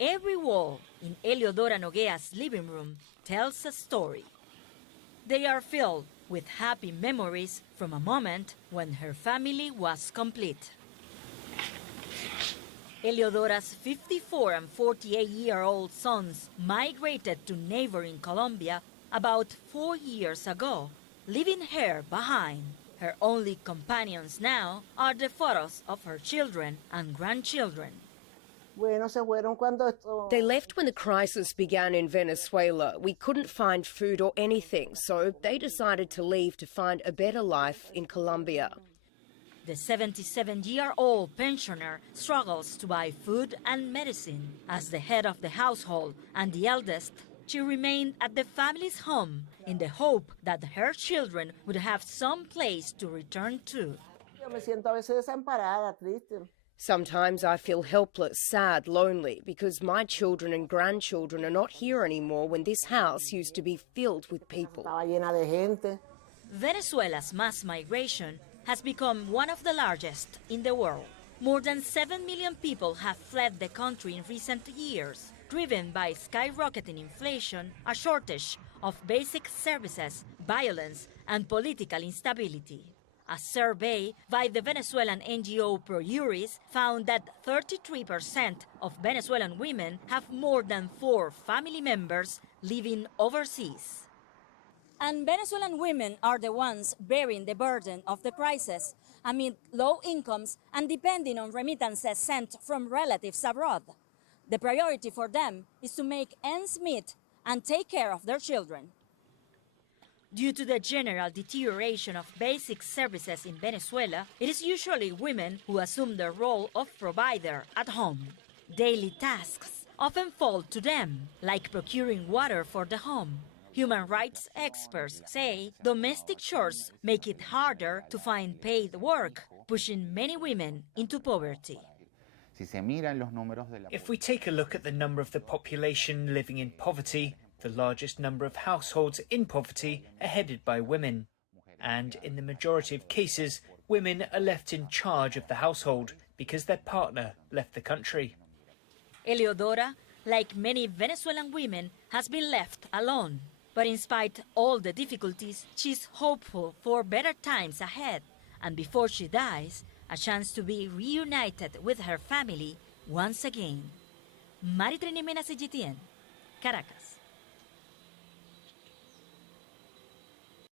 Every wall in Eliodora Noguea's living room tells a story. They are filled with happy memories from a moment when her family was complete. Eliodora's 54 and 48-year-old sons migrated to neighboring Colombia about 4 years ago, leaving her behind. Her only companions now are the photos of her children and grandchildren. They left when the crisis began in Venezuela. We couldn't find food or anything, so they decided to leave to find a better life in Colombia. The 77-year-old pensioner struggles to buy food and medicine. As the head of the household and the eldest, she remained at the family's home in the hope that her children would have some place to return to. Sometimes I feel helpless, sad, lonely, because my children and grandchildren are not here anymore when this house used to be filled with people. Venezuela's mass migration has become one of the largest in the world. More than 7 million people have fled the country in recent years, driven by skyrocketing inflation, a shortage of basic services, violence, and political instability. A survey by the Venezuelan NGO Pro Juris found that 33% of Venezuelan women have more than 4 family members living overseas. And Venezuelan women are the ones bearing the burden of the crisis amid low incomes and depending on remittances sent from relatives abroad. The priority for them is to make ends meet and take care of their children. Due to the general deterioration of basic services in Venezuela, it is usually women who assume the role of provider at home. Daily tasks often fall to them, like procuring water for the home. Human rights experts say domestic chores make it harder to find paid work, pushing many women into poverty. If we take a look at the number of the population living in poverty, the largest number of households in poverty are headed by women. And in the majority of cases, women are left in charge of the household because their partner left the country. Eliodora, like many Venezuelan women, has been left alone. But in spite of all the difficulties, she's hopeful for better times ahead. And before she dies, a chance to be reunited with her family once again. Maritrini Mena, CGTN, Caracas.